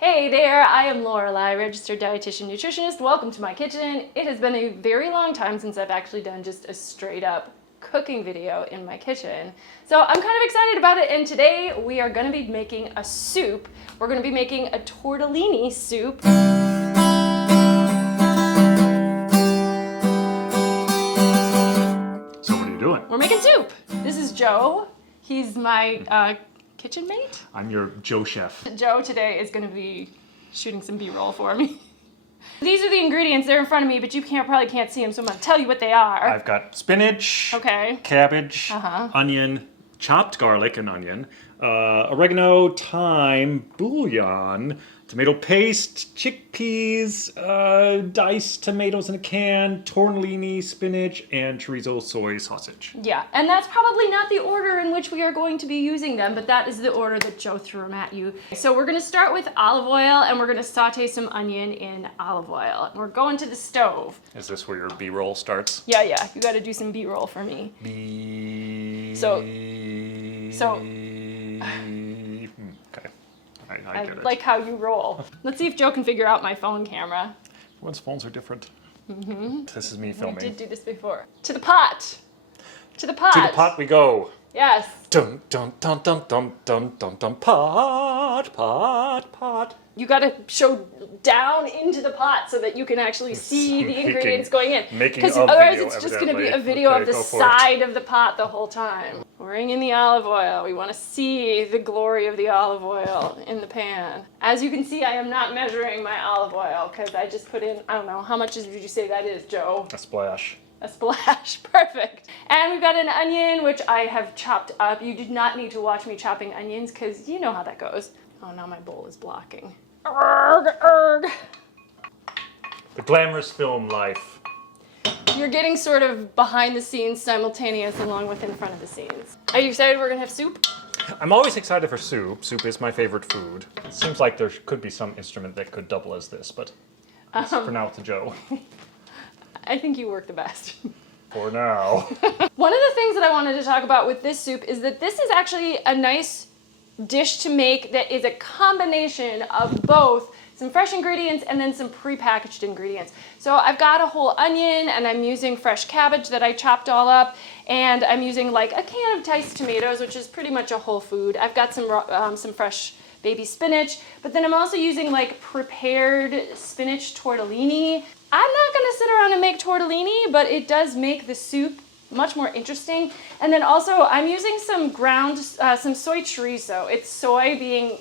Hey there, I am Lorelei, registered dietitian nutritionist. Welcome to my kitchen. It has been a very long time since I've actually done just a straight up cooking video in my kitchen. So I'm kind of excited about it, and today we are going to be making a soup. We're going to be making a tortellini soup. So what are you doing? We're making soup. This is Joe. He's my kitchen mate. I'm your Joe chef. Joe today is going to be shooting some B-roll for me. These are the ingredients. They're in front of me, but you probably can't see them, so I'm going to tell you what they are. I've got spinach, Okay. cabbage, onion, chopped garlic and onion, oregano, thyme, bouillon, tomato paste, chickpeas, diced tomatoes in a can, tortellini, spinach, and chorizo soy sausage. Yeah, and that's probably not the order in which we are going to be using them, but that is the order that Joe threw them at you. So we're going to start with olive oil, and we're going to saute some onion in olive oil. We're going to the stove. Is this where your B-roll starts? Yeah, you got to do some B-roll for me. So. Okay. I get it. Like how you roll. Let's see if Joe can figure out my phone camera. Everyone's phones are different. This is me filming. We did do this before. To the pot. To the pot. To the pot we go. Yes. Dun dun dun dun dun dun dun dun. Pot. You gotta show down into the pot so that you can actually see the ingredients going in. Because otherwise it's just gonna be a video Okay, of the side of the pot the whole time. Pouring in the olive oil. We wanna see the glory of the olive oil in the pan. As you can see, I am not measuring my olive oil because I just put in, I don't know, how much did you say that is, Joe? A splash. A splash, perfect. And we've got an onion, which I have chopped up. You did not need to watch me chopping onions because you know how that goes. Oh, now my bowl is blocking. Arg. The glamorous film life. You're getting sort of behind the scenes simultaneous along with in front of the scenes. Are you excited we're gonna have soup? I'm always excited for soup. Soup is my favorite food. It seems like there could be some instrument that could double as this, but for now it's a Joe. I think you work the best. For now. One of the things that I wanted to talk about with this soup is that this is actually a nice dish to make that is a combination of both some fresh ingredients and then some pre-packaged ingredients. So I've got a whole onion and I'm using fresh cabbage that I chopped all up, and I'm using like a can of diced tomatoes, which is pretty much a whole food. I've got some fresh baby spinach, but then I'm also using like prepared spinach tortellini. I'm not gonna sit around and make tortellini, but it does make the soup much more interesting. And then also I'm using some ground, some soy chorizo. It's soy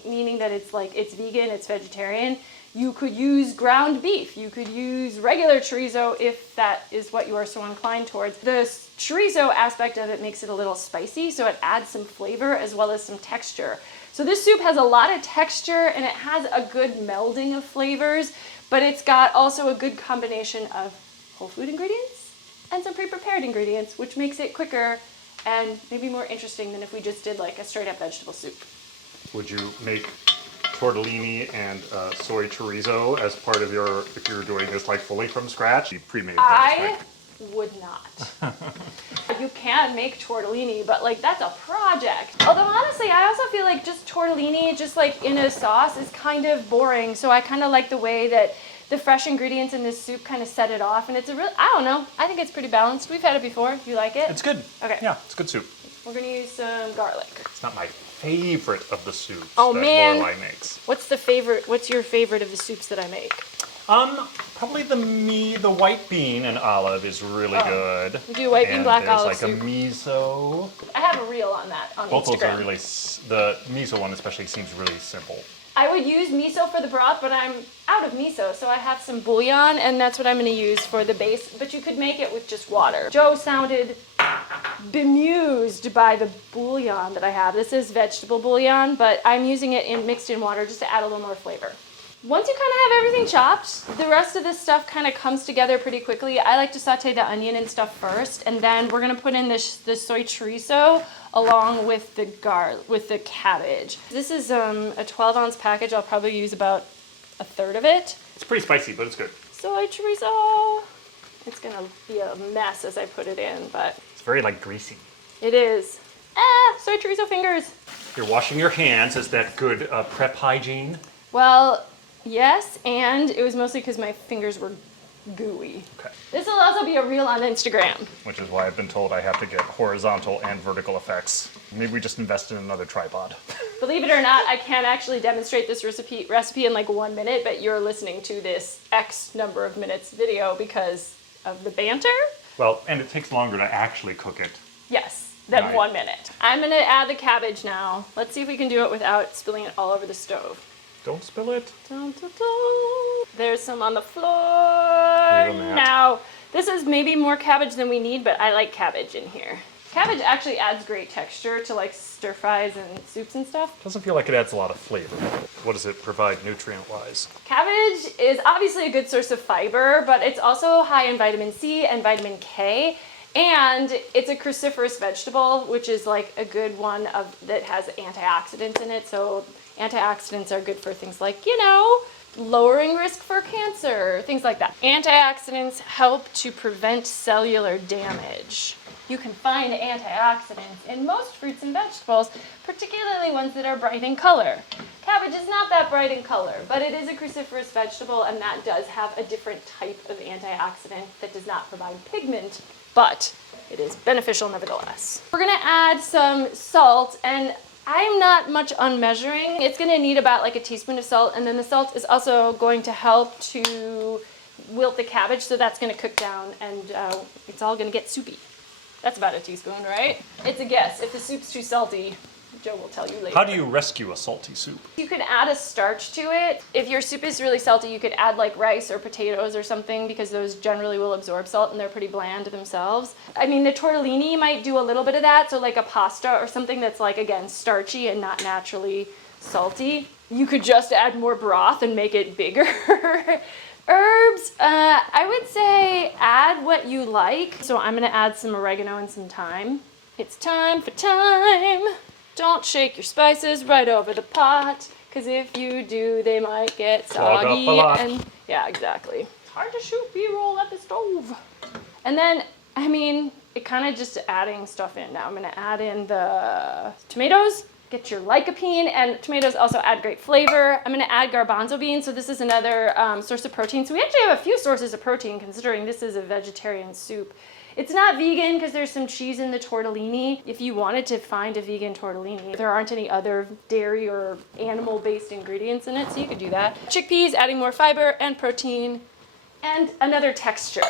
meaning that it's vegan, it's vegetarian. You could use ground beef. You could use regular chorizo if that is what you are so inclined towards. The chorizo aspect of it makes it a little spicy, so it adds some flavor as well as some texture. So this soup has a lot of texture and it has a good melding of flavors, but it's got also a good combination of whole food ingredients and some pre-prepared ingredients, which makes it quicker and maybe more interesting than if we just did like a straight up vegetable soup. Would you make tortellini and soy chorizo as part of your, if you were doing this like fully from scratch? You pre-made those, right? Would not. You can make tortellini, but like that's a project. Although honestly, I also feel like just tortellini, just like in a sauce, is kind of boring. So I kind of like the way that the fresh ingredients in this soup kind of set it off, and it's a real, I don't know, I think it's pretty balanced. We've had it before. You like it? It's good. Okay. Yeah, it's good soup. We're gonna use some garlic. It's not my favorite of the soups that Lorelei makes. What's your favorite of the soups that I make? Probably the white bean and olive is really good. We do white bean, black olive soup. soup. There's like a miso. I have a reel on that on Both Instagram. those are really, the miso one especially seems really simple. I would use miso for the broth, but I'm out of miso, so I have some bouillon, and that's what I'm going to use for the base, but you could make it with just water. Joe sounded bemused by the bouillon that I have. This is vegetable bouillon, but I'm using it mixed in water just to add a little more flavor. Once you kind of have everything chopped, the rest of this stuff kind of comes together pretty quickly. I like to saute the onion and stuff first, and then we're going to put in the soy chorizo along with the cabbage. This is a 12-ounce package. I'll probably use about a third of it. It's pretty spicy, but it's good. Soy chorizo. It's going to be a mess as I put it in, but It's very like greasy. it is. Soy chorizo fingers. You're washing your hands. Is that good prep hygiene? Well, yes, and it was mostly because my fingers were gooey. Okay. This will also be a reel on Instagram. Which is why I've been told I have to get horizontal and vertical effects. Maybe we just invest in another tripod. Believe it or not, I can't actually demonstrate this recipe in like 1 minute, but you're listening to this X number of minutes video because of the banter. Well, and it takes longer to actually cook it. Yes, than Right. 1 minute. I'm gonna add the cabbage now. Let's see if we can do it without spilling it all over the stove. Don't spill it. Dun, dun, dun. There's some on the floor. Matt. Now, this is maybe more cabbage than we need, but I like cabbage in here. Cabbage actually adds great texture to like stir fries and soups and stuff. Doesn't feel like it adds a lot of flavor. What does it provide nutrient-wise? Cabbage is obviously a good source of fiber, but it's also high in vitamin C and vitamin K. And it's a cruciferous vegetable, which is like a good one that has antioxidants in it. So antioxidants are good for things like, lowering risk for cancer, things like that. Antioxidants help to prevent cellular damage. You can find antioxidants in most fruits and vegetables, particularly ones that are bright in color. Cabbage is not that bright in color, but it is a cruciferous vegetable, and that does have a different type of antioxidant that does not provide pigment, but it is beneficial nevertheless. We're gonna add some salt, and I'm not much on measuring. It's gonna need about like a teaspoon of salt, and then the salt is also going to help to wilt the cabbage, so that's gonna cook down, and it's all gonna get soupy. That's about a teaspoon, right? It's a guess. If the soup's too salty, Joe will tell you later. How do you rescue a salty soup? You could add a starch to it. If your soup is really salty, you could add like rice or potatoes or something, because those generally will absorb salt and they're pretty bland themselves. I mean, the tortellini might do a little bit of that, so like a pasta or something that's like, again, starchy and not naturally salty. You could just add more broth and make it bigger. Herbs, I would say add what you like. So I'm gonna add some oregano and some thyme. It's time for thyme. Don't shake your spices right over the pot, because if you do, they might get Clog up soggy. a lot. And yeah, exactly. It's hard to shoot B-roll at the stove. And then, it kind of just adding stuff in. Now I'm gonna add in the tomatoes. Get your lycopene, and tomatoes also add great flavor. I'm gonna add garbanzo beans, so this is another source of protein. So we actually have a few sources of protein, considering this is a vegetarian soup. It's not vegan because there's some cheese in the tortellini. If you wanted to find a vegan tortellini, there aren't any other dairy or animal-based ingredients in it, so you could do that. Chickpeas, adding more fiber and protein, and another texture.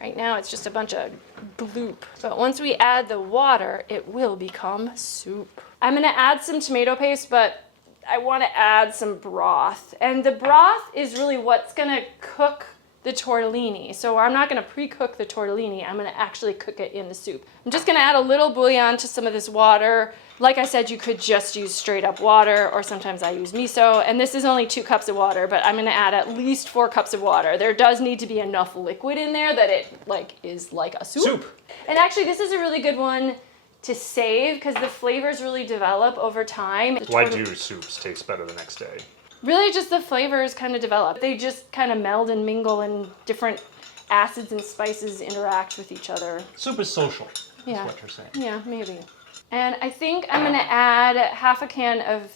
Right now it's just a bunch of bloop. But once we add the water, it will become soup. I'm gonna add some tomato paste, but I wanna add some broth. And the broth is really what's gonna cook the tortellini. So I'm not gonna pre-cook the tortellini, I'm gonna actually cook it in the soup. I'm just gonna add a little bouillon to some of this water. Like I said, you could just use straight up water, or sometimes I use miso, and this is only 2 cups of water, but I'm gonna add at least 4 cups of water. There does need to be enough liquid in there that it is like a soup. And actually, this is a really good one to save, because the flavors really develop over time. Why do soups taste better the next day? Really just the flavors kind of develop. They just kind of meld and mingle, and different acids and spices interact with each other. Soup is social, Yeah. is what you're saying. Yeah, maybe. And I think I'm gonna add half a can of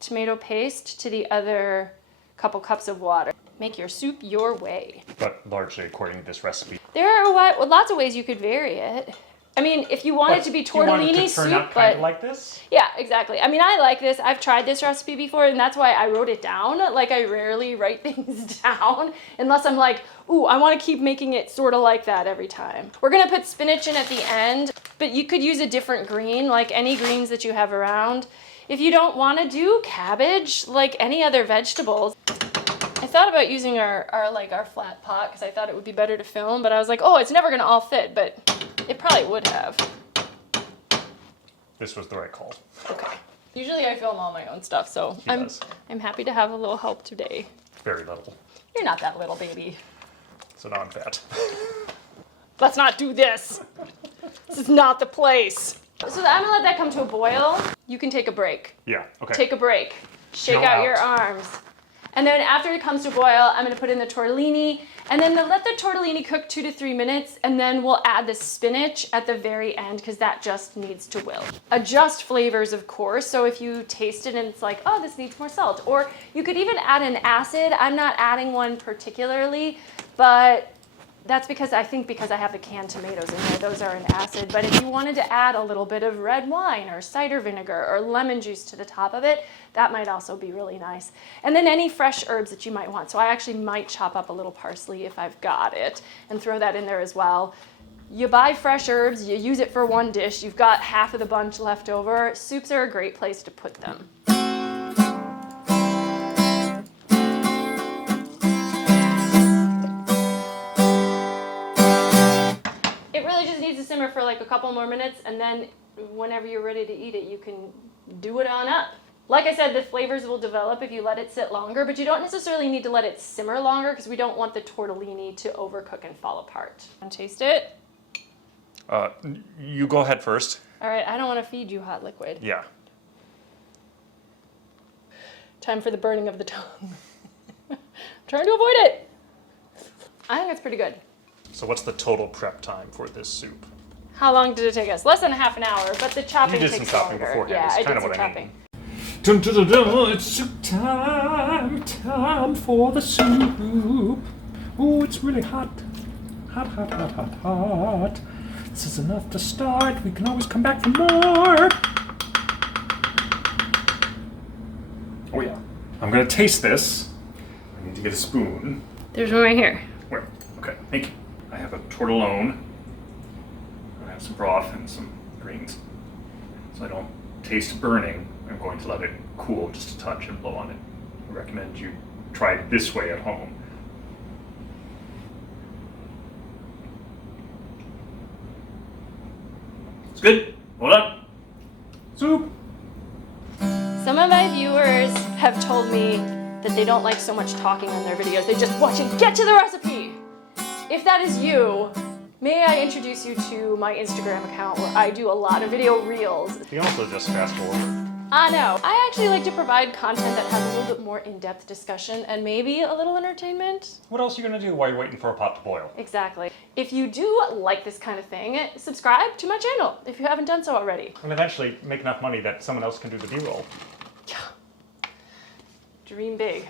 tomato paste to the other couple cups of water. Make your soup your way. But largely according to this recipe. There are lots of ways you could vary it. If you want it to be tortellini soup, turn out kind of like this? Yeah, exactly. I like this. I've tried this recipe before, and that's why I wrote it down. Like, I rarely write things down unless I'm like, ooh, I want to keep making it sort of like that every time. We're going to put spinach in at the end, but you could use a different green, like any greens that you have around. If you don't want to do cabbage, like any other vegetables, I thought about using our flat pot, because I thought it would be better to film, but I was like, oh, it's never going to all fit, but it probably would have. This was the right call. Okay. Usually I film all my own stuff, so I'm happy to have a little help today. Very little. You're not that little, baby. So now I'm fat. Let's not do this. This is not the place. So I'm gonna let that come to a boil. You can take a break. Yeah, okay. Take a break. Shake Chill out out. your arms. And then after it comes to boil, I'm gonna put in the tortellini, and then let the tortellini cook 2 to 3 minutes, and then we'll add the spinach at the very end because that just needs to wilt. Adjust flavors, of course, so if you taste it and it's like, oh, this needs more salt, or you could even add an acid. I'm not adding one particularly, but that's because I have the canned tomatoes in there, those are an acid. But if you wanted to add a little bit of red wine or cider vinegar or lemon juice to the top of it, that might also be really nice. And then any fresh herbs that you might want. So I actually might chop up a little parsley if I've got it and throw that in there as well. You buy fresh herbs, you use it for one dish, you've got half of the bunch left over. Soups are a great place to put them. It really just needs to simmer for like a couple more minutes, and then whenever you're ready to eat it, you can do it on up. Like I said, the flavors will develop if you let it sit longer, but you don't necessarily need to let it simmer longer because we don't want the tortellini to overcook and fall apart. Want to taste it? You go ahead first. All right, I don't want to feed you hot liquid. Yeah. Time for the burning of the tongue. I'm trying to avoid it. I think it's pretty good. So what's the total prep time for this soup? How long did it take us? Less than half an hour, but the chopping You takes did some chopping longer. beforehand. Yeah, It's I kind did of some what I chopping. mean. Dun, dun, dun, dun, it's soup time, time for the soup. Oh, it's really hot. Hot, hot, hot, hot, hot. This is enough to start. We can always come back for more. Oh yeah. I'm gonna taste this. I need to get a spoon. There's one right here. Where? Okay, thank you. I have a tortellone. I have some broth and some greens. So I don't taste burning. I'm going to let it cool just a touch and blow on it. I recommend you try it this way at home. It's good. Well done. Soup. Some of my viewers have told me that they don't like so much talking on their videos. They just watch and get to the recipe. If that is you, may I introduce you to my Instagram account where I do a lot of video reels. You can also just fast forward. I know. I actually like to provide content that has a little bit more in-depth discussion and maybe a little entertainment. What else are you going to do while you're waiting for a pot to boil? Exactly. If you do like this kind of thing, subscribe to my channel if you haven't done so already. And eventually make enough money that someone else can do the B-roll. Dream big.